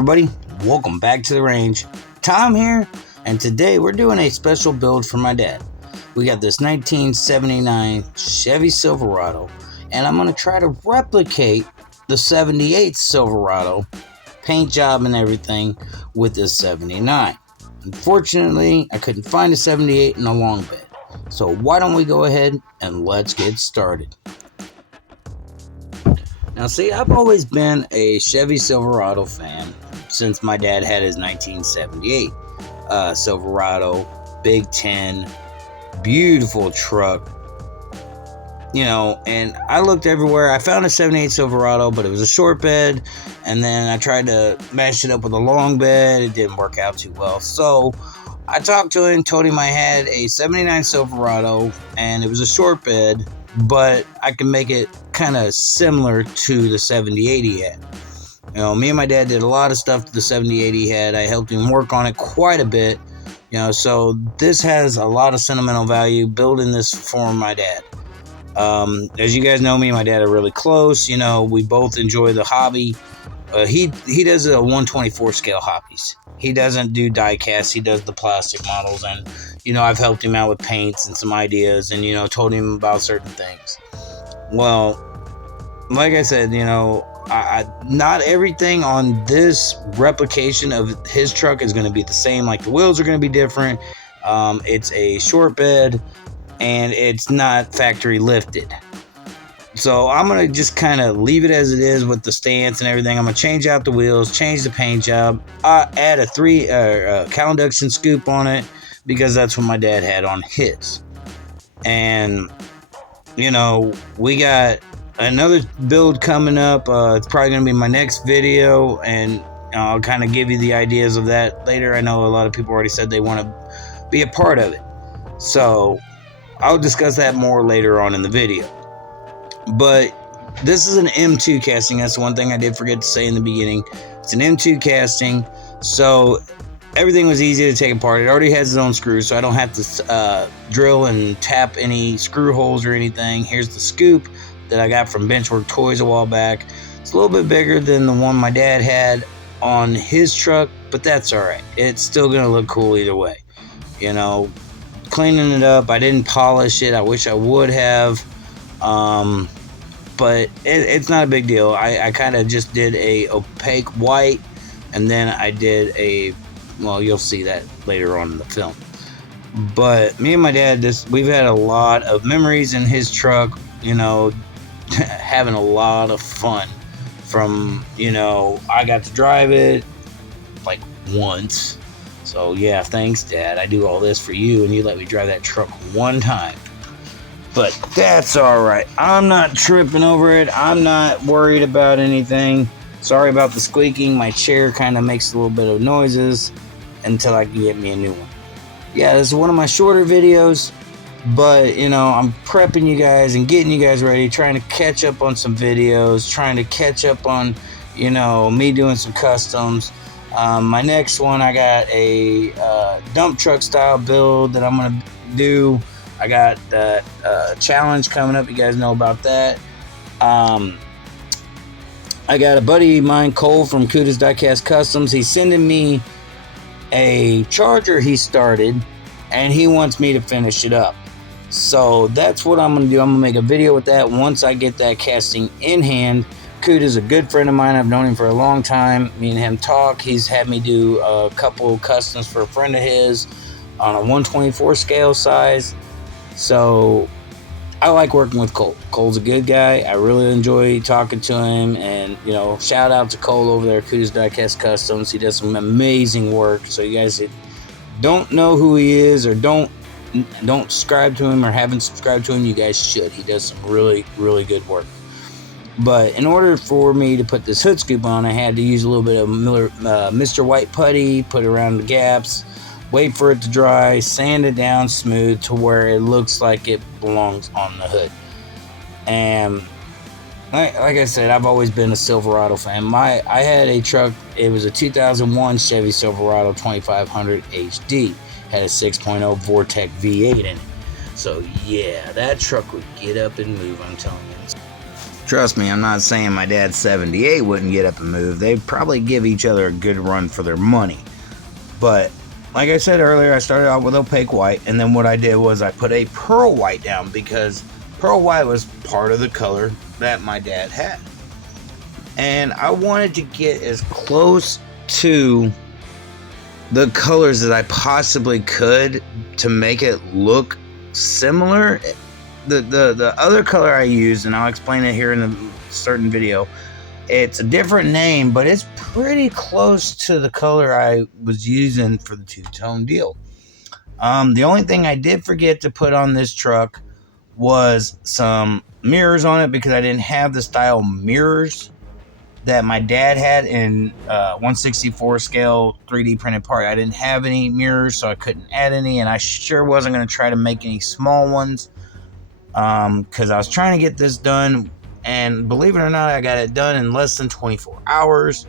everybody, welcome back to the range. Tom here, and today we're doing a special build for my dad. We got this 1979 Chevy Silverado, and I'm going to try to replicate the 78 Silverado, paint job and everything, with this 79. Unfortunately, I couldn't find a 78 in a long bed, so why don't we go ahead and let's get started. Now see, I've always been a Chevy Silverado fan since my dad had his 1978 Silverado, Big 10, beautiful truck, you know, and I looked everywhere. I found a 78 Silverado, but it was a short bed, and then I tried to match it up with a long bed. It didn't work out too well, so I talked to him, told him I had a 79 Silverado, and it was a short bed, but I can make it kind of similar to the 78 he had. You know, me and my dad did a lot of stuff to the 78 he had. I helped him work on it quite a bit, you know, so this has a lot of sentimental value, building this for my dad. As you guys know, me and my dad are really close. You know, we both enjoy the hobby. He does a 1/24 scale hobbies. He doesn't do diecast. He does the plastic models, and you know, I've helped him out with paints and some ideas, and you know, told him about certain things. Well, like I said, you know, not everything on this replication of his truck is going to be the same. Like the wheels are going to be different. It's a short bed, and it's not factory lifted. So I'm going to just kind of leave it as it is with the stance and everything. I'm going to change out the wheels, change the paint job, add a cow induction scoop on it, because that's what my dad had on his. And, you know, we got another build coming up. It's probably going to be my next video, and I'll kind of give you the ideas of that later. I know a lot of people already said they want to be a part of it, so I'll discuss that more later on in the video. But this is an M2 casting. That's one thing I did forget to say in the beginning. It's an M2 casting, so everything was easy to take apart. It already has its own screws, so I don't have to drill and tap any screw holes or anything. Here's the scoop that I got from Benchwork Toys a while back. It's a little bit bigger than the one my dad had on his truck, but that's alright. It's still going to look cool either way. You know, cleaning it up, I didn't polish it. I wish I would have. But it's not a big deal. I kind of just did a opaque white, and then I did well, you'll see that later on in the film. But me and my dad, we've had a lot of memories in his truck, you know, having a lot of fun. From, you know, I got to drive it like once. So yeah, thanks Dad. I do all this for you, and you let me drive that truck one time. But that's alright. I'm not tripping over it. I'm not worried about anything. Sorry about the squeaking. My chair kind of makes a little bit of noises until I can get me a new one. Yeah, this is one of my shorter videos, but you know, I'm prepping you guys and getting you guys ready, trying to catch up on some videos, trying to catch up on, you know, me doing some customs. My next one, I got a dump truck style build that I'm going to do. I got that challenge coming up. You guys know about that. I got a buddy of mine, Cole from Kuda's Diecast Customs. He's sending me a Charger he started, and he wants me to finish it up. So that's what I'm going to do. I'm going to make a video with that once I get that casting in hand. Kuda's a good friend of mine. I've known him for a long time. Me and him talk. He's had me do a couple customs for a friend of his on a 1/24 scale size. So I like working with Cole. Cole's a good guy. I really enjoy talking to him, and you know, shout out to Cole over there at Kuda's Diecast Customs. He does some amazing work. So you guys that don't know who he is, or don't subscribe to him, or haven't subscribed to him, you guys should. He does some really, really good work. But in order for me to put this hood scoop on, I had to use a little bit of Mr. White putty, put it around the gaps, wait for it to dry, sand it down smooth to where it looks like it belongs on the hood. And like I said, I've always been a Silverado fan. I had a truck. It was a 2001 Chevy Silverado 2500 HD. Had a 6.0 Vortec V8 in it. So yeah, that truck would get up and move, I'm telling you. Trust me, I'm not saying my dad's 78 wouldn't get up and move. They'd probably give each other a good run for their money. But like I said earlier, I started out with opaque white, and then what I did was I put a pearl white down because pearl white was part of the color that my dad had. And I wanted to get as close to the colors that I possibly could to make it look similar. The other color I used, and I'll explain it here in a certain video, it's a different name, but it's pretty close to the color I was using for the two-tone deal. The only thing I did forget to put on this truck was some mirrors on it because I didn't have the style mirrors that my dad had in 1/64 scale 3D printed part. I didn't have any mirrors, so I couldn't add any, and I sure wasn't going to try to make any small ones because I was trying to get this done. And believe it or not, I got it done in less than 24 hours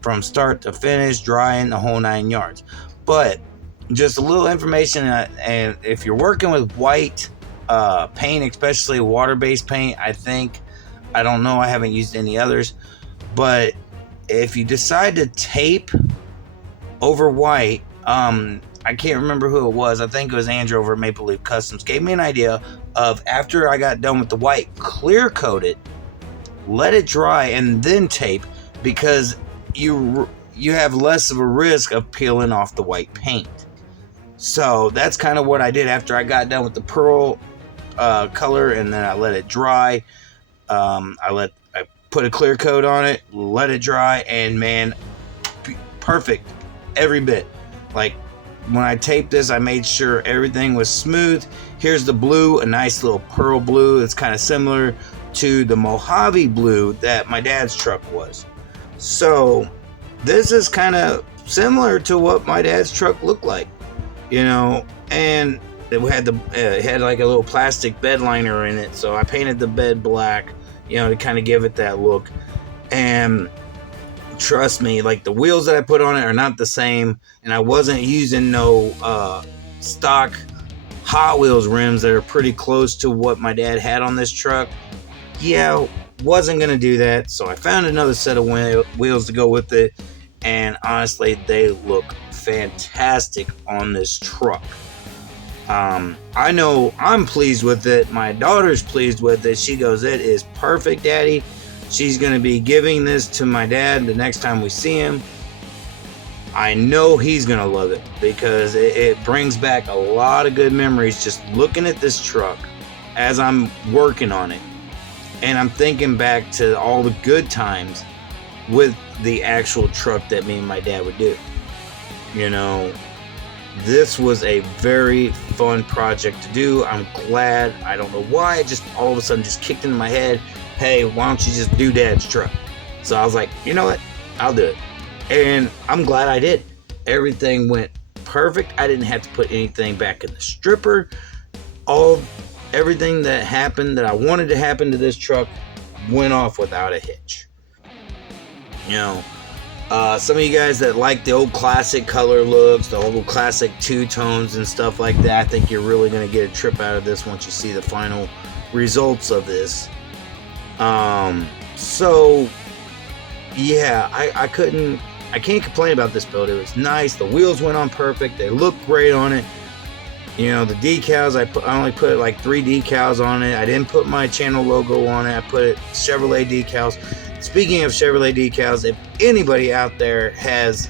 from start to finish, drying the whole 9 yards. But just a little information, and if you're working with white paint, especially water-based paint, I don't know, I haven't used any others, but if you decide to tape over white, I can't remember who it was. I think it was Andrew over at Maple Leaf Customs. Gave me an idea of, after I got done with the white, clear coat it, let it dry, and then tape, because you have less of a risk of peeling off the white paint. So that's kind of what I did after I got done with the pearl color, and then I let it dry. I put a clear coat on it, let it dry, and man, perfect every bit. Like, when I taped this, I made sure everything was smooth. Here's the blue, a nice little pearl blue. It's kind of similar to the Mojave blue that my dad's truck was. So this is kind of similar to what my dad's truck looked like, you know. And it had like a little plastic bed liner in it, so I painted the bed black, you know, to kind of give it that look. And trust me, like, the wheels that I put on it are not the same, and I wasn't using no stock Hot Wheels rims that are pretty close to what my dad had on this truck. Yeah, wasn't gonna do that, so I found another set of wheels to go with it, and honestly, they look fantastic on this truck. I know I'm pleased with it. My daughter's pleased with it. She goes, "It is perfect, Daddy." She's going to be giving this to my dad the next time we see him. I know he's going to love it because it brings back a lot of good memories just looking at this truck as I'm working on it. And I'm thinking back to all the good times with the actual truck that me and my dad would do. You know, this was a very fun project to do. I'm glad. I don't know why. It just all of a sudden just kicked into my head. Hey, why don't you just do Dad's truck? So I was like, you know what? I'll do it. And I'm glad I did. Everything went perfect. I didn't have to put anything back in the stripper. Everything that happened that I wanted to happen to this truck went off without a hitch. You know, some of you guys that like the old classic color looks, the old classic two-tones and stuff like that, I think you're really going to get a trip out of this once you see the final results of this. So yeah, I can't complain about this build. It was nice. The wheels went on perfect. They looked great on it. You know, the decals, I only put like 3 decals on it. I didn't put my channel logo on it. I put Chevrolet decals. Speaking of Chevrolet decals, if anybody out there has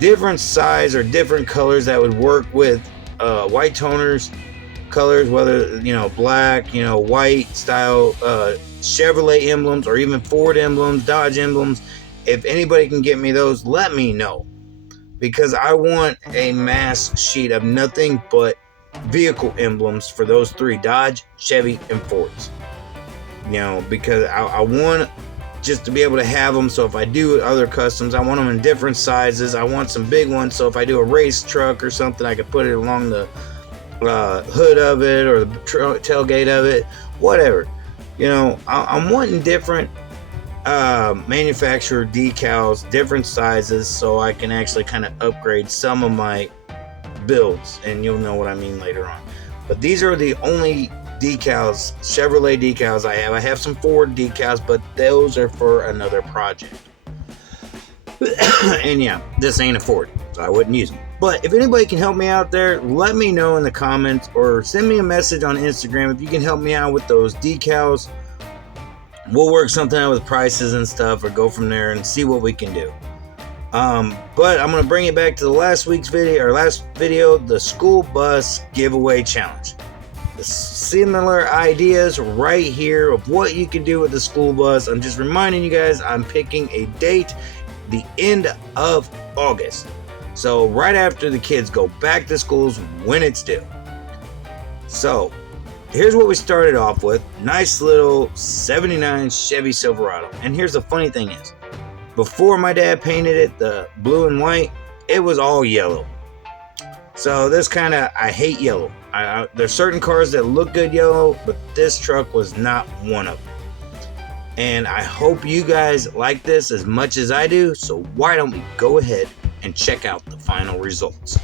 different size or different colors that would work with white toners colors, whether, you know, black, you know, white style Chevrolet emblems, or even Ford emblems, Dodge emblems, if anybody can get me those, let me know, because I want a mass sheet of nothing but vehicle emblems for those 3, Dodge, Chevy, and Fords. You know, because I want just to be able to have them, so if I do other customs, I want them in different sizes. I want some big ones, so if I do a race truck or something, I could put it along the hood of it, or the tailgate of it, whatever. You know, I'm wanting different manufacturer decals, different sizes, so I can actually kind of upgrade some of my builds, and you'll know what I mean later on. But these are the only decals, Chevrolet decals I have. I have some Ford decals, but those are for another project. And yeah, this ain't a Ford, so I wouldn't use them. But if anybody can help me out there, let me know in the comments or send me a message on Instagram if you can help me out with those decals. We'll work something out with prices and stuff, or go from there and see what we can do. But I'm going to bring it back to the last video, the school bus giveaway challenge. The similar ideas right here of what you can do with the school bus. I'm just reminding you guys, I'm picking a date, the end of August. So right after the kids go back to schools when it's due. So here's what we started off with. Nice little 79 Chevy Silverado. And here's the funny thing is, before my dad painted it the blue and white, it was all yellow. So this kind of, I hate yellow. There's certain cars that look good yellow, but this truck was not one of them. And I hope you guys like this as much as I do. So why don't we go ahead and check out the final results.